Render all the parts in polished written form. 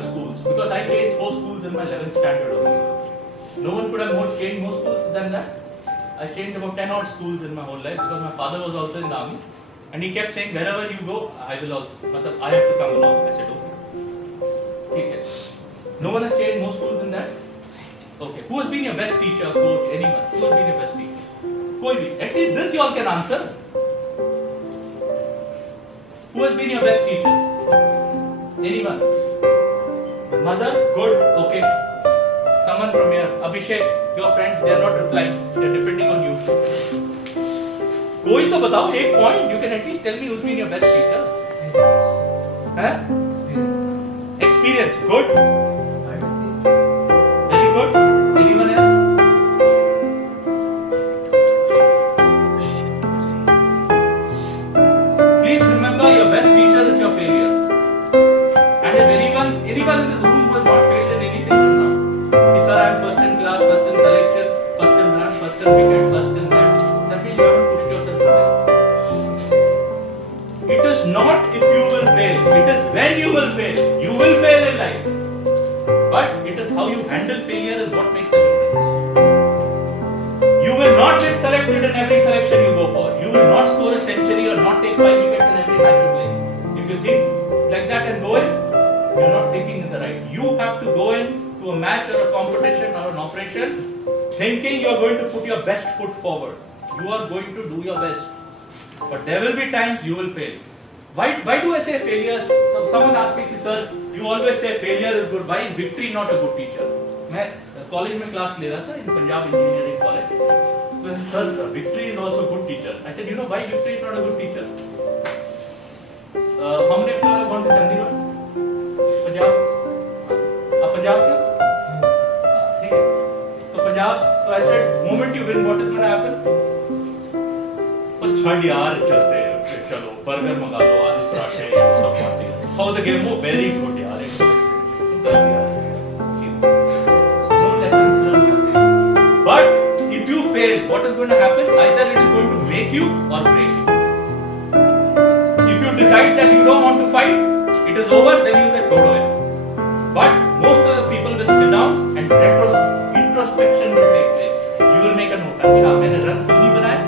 much schools because I changed 4 schools in my 11th standard only. No one could have changed more schools than that. I changed about 10 odd schools in my whole life because my father was also in the army and he kept saying wherever you go, I will also, I have to come along. I said okay. No one has changed more schools than that. Okay. Who has been your best teacher, coach, anyone? Who has been your best teacher? At least this you all can answer. Who has been your best teacher? Anyone? Mother? Good. Okay. Someone from here. Abhishek, your friends, they are not replying. They are depending on you. कोई तो बताओ एक point. You can at least tell me who's been your best teacher. Huh? Experience. Good. Very good. Anyone else? Please remember your best teacher is your failure. And if anyone in this room who has not failed in anything till now, if sir I am first in class, first in selection, first in run, first in wicket, first in that means you haven't pushed yourself to there. It is not if you will fail, it is when you will fail. You will fail in life. But it is how you handle failure is what makes the difference. You will not get selected in every selection you go for. You will not score a century or not take 5 wickets in every match you play. If you think like that and go in, you are not thinking in the right. You have to go in to a match or a competition or an operation thinking you are going to put your best foot forward. You are going to do your best. But there will be times you will fail. Why do I say failure? So someone asked me, sir, you always say failure is good. Why is victory not a good teacher? मैं college में class ले रहा था in Punjab Engineering College. So sir, victory is also good teacher. I said, you know why victory is not a good teacher? हमने gone to Chandigarh, Punjab. आप पंजाब के? ठीक है. तो Punjab. So I said, moment you win, what is going to happen? छड़ यार चलते हैं. चलो बर्गर मंगा लो, आलू पराठे, सब खाते हैं. How the game? वो very good यार. But if you fail, what is going to happen? Either it is going to make you or break you. If you decide that you don't want to fight, it is over, then you say छोड़ो यार. But most of the people will sit down and introspection will take place. You will make a note. अच्छा मैंने run क्यों नहीं बनाया?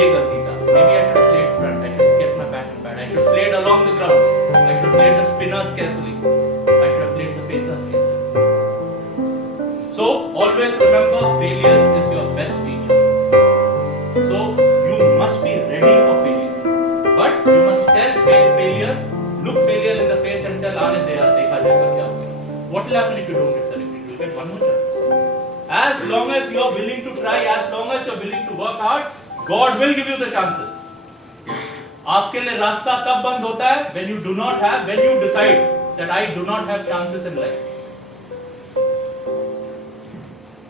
ये गलती था. Maybe I should play it front. I should get my bat and pad. I should play it along the ground. I should play the spinners carefully. I should have played the pacers carefully. So always remember, failure is your best teacher. So you must be ready for failure. But you must tell failure, look failure in the face and tell, आने दे यार, देखा जाएगा क्या होगा. What will happen if you don't get selected? You will get one more chance. As long as you are willing to try, as long as you are willing to work hard, God will give you the chances. आपके लिए रास्ता तब बंद होता है when you decide that I do not have chances in life.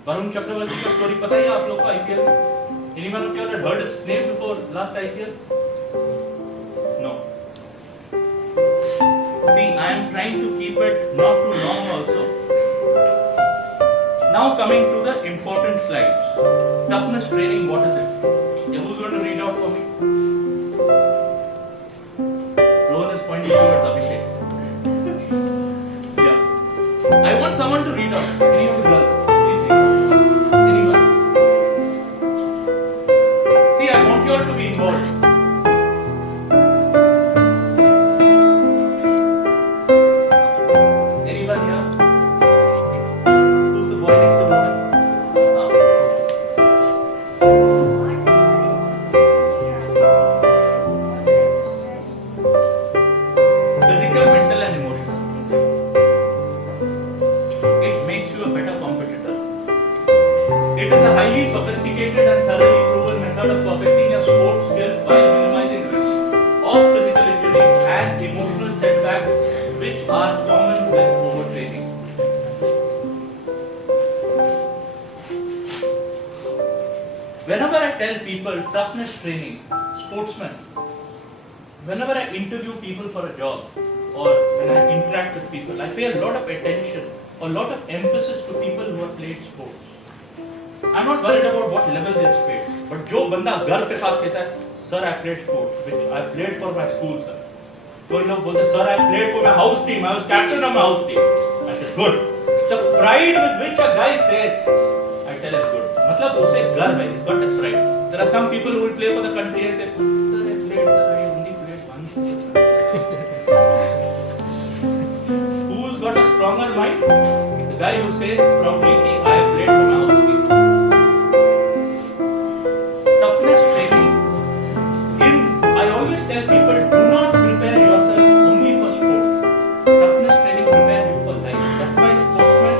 Varun Chakravarthy का story पता है आप लोग को IPL में? Anyone of you had heard his name before last IPL? No. See, I am trying to keep it not too long also. Now coming to the important slides. Toughness training, what is it? Yeah, who's going to read out for me? Rohan is pointing towards Abhishek. Yeah. I want someone to read out. Any of the girls? Please read out. Anyone? See, I want you all to be involved. Anyone here? Who's the boy next to Rohan? Physical, mental and emotional. It makes you a better competitor. It is a highly sophisticated and thoroughly proven method of perfecting your sports skills while minimizing risk of physical injuries and emotional setbacks which are common with overtraining. Whenever I tell people toughness training, sportsmen, whenever I interview people for a job or when I interact with people, I pay a lot of attention or a lot of emphasis to people who have played sports. I'm not worried about what level they've played, but जो बंदा गर्व के साथ कहता है, sir I played sports, which I played for my school sir. कोई लोग बोलते sir I played for my house team, I was captain of my house team. I good. The pride with which a guy says, I tell him good. मतलब उसे गर्व है, he's got a pride. There are some people who will play for the country and say, sir, I played, sir, I only played once. Who's got a stronger mind? The guy who says proudly, I have played for now. Toughness training. I always tell people, do not prepare yourself only for sports. Toughness training prepares you for life. That's why sportsmen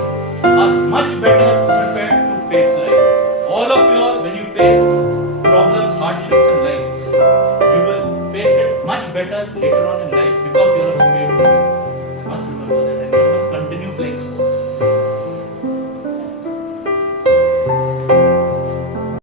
are much better prepared to face life. All of you, when you face problems, hardships in life, you will face it much better